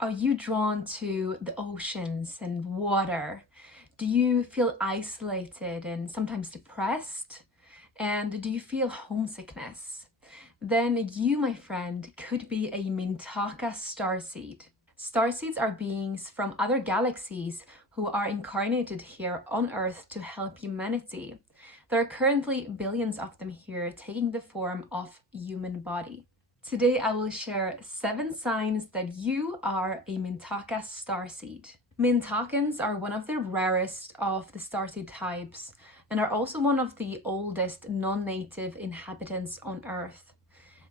Are you drawn to the oceans and water? Do you feel isolated and sometimes depressed? And do you feel homesickness? Then you, my friend, could be a Mintaka starseed. Starseeds are beings from other galaxies who are incarnated here on Earth to help humanity. There are currently billions of them here, taking the form of human body. Today I will share 7 signs that you are a Mintaka starseed. Mintakans are one of the rarest of the starseed types and are also one of the oldest non-native inhabitants on Earth.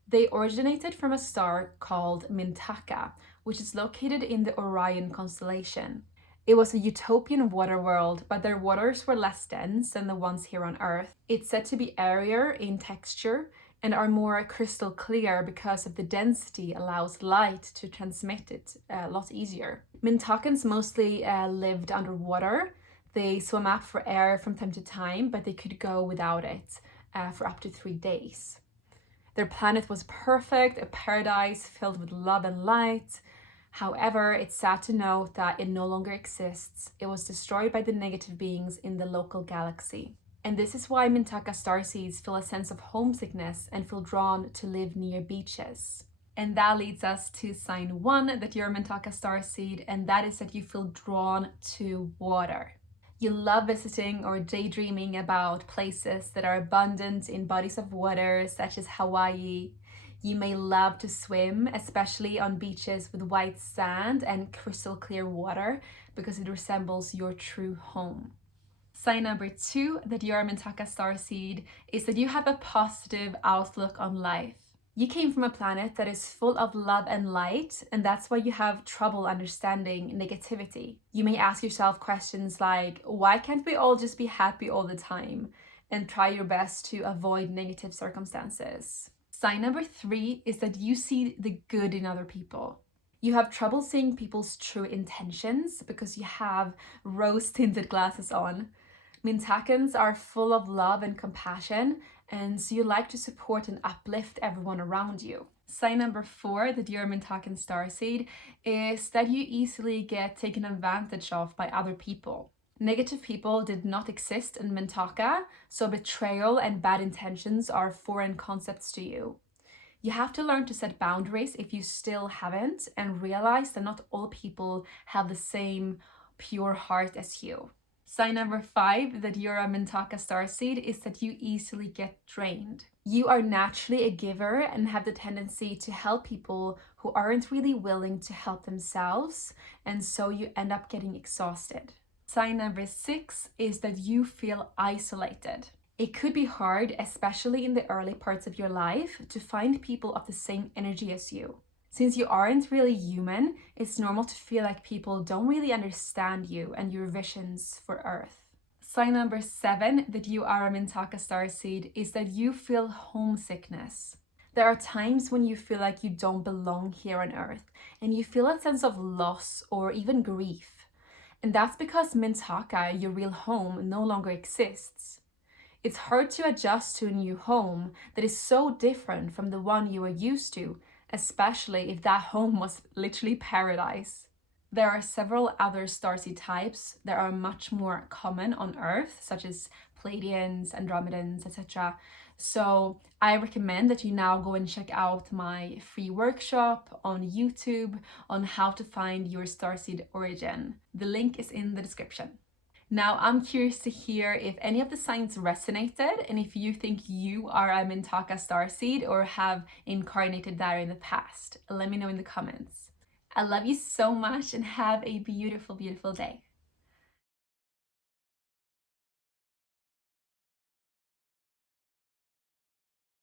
They originated from a star called Mintaka, which is located in the Orion constellation. It was a utopian water world, but their waters were less dense than the ones here on Earth. It's said to be airier in texture and are more crystal clear because of the density allows light to transmit it a lot easier. Mintakans mostly lived underwater. They swam up for air from time to time, but they could go without it for up to 3 days. Their planet was perfect, a paradise filled with love and light. However, it's sad to note that it no longer exists. It was destroyed by the negative beings in the local galaxy. And this is why Mintaka starseeds feel a sense of homesickness and feel drawn to live near beaches. And that leads us to sign 1 that you're a Mintaka starseed, and that is that you feel drawn to water. You love visiting or daydreaming about places that are abundant in bodies of water, such as Hawaii. You may love to swim, especially on beaches with white sand and crystal clear water, because it resembles your true home. Sign number 2 that you're a Mintaka starseed is that you have a positive outlook on life. You came from a planet that is full of love and light, and that's why you have trouble understanding negativity. You may ask yourself questions like, why can't we all just be happy all the time? And try your best to avoid negative circumstances. Sign number 3 is that you see the good in other people. You have trouble seeing people's true intentions because you have rose-tinted glasses on. Mintakans are full of love and compassion, and so you like to support and uplift everyone around you. Sign number 4 that you're a Mintakan starseed is that you easily get taken advantage of by other people. Negative people did not exist in Mintaka, so betrayal and bad intentions are foreign concepts to you. You have to learn to set boundaries if you still haven't, and realize that not all people have the same pure heart as you. Sign number 5 that you're a Mintaka starseed is that you easily get drained. You are naturally a giver and have the tendency to help people who aren't really willing to help themselves, and so you end up getting exhausted. Sign number 6 is that you feel isolated. It could be hard, especially in the early parts of your life, to find people of the same energy as you. Since you aren't really human, it's normal to feel like people don't really understand you and your visions for Earth. Sign number 7 that you are a Mintaka starseed is that you feel homesickness. There are times when you feel like you don't belong here on Earth, and you feel a sense of loss or even grief. And that's because Mintaka, your real home, no longer exists. It's hard to adjust to a new home that is so different from the one you were used to, especially if that home was literally paradise. There are several other starseed types that are much more common on Earth, such as Pleiadians, Andromedans, etc. So I recommend that you now go and check out my free workshop on YouTube on how to find your starseed origin. The link is in the description. Now, I'm curious to hear if any of the signs resonated and if you think you are a Mintaka starseed or have incarnated there in the past. Let me know in the comments. I love you so much and have a beautiful, beautiful day.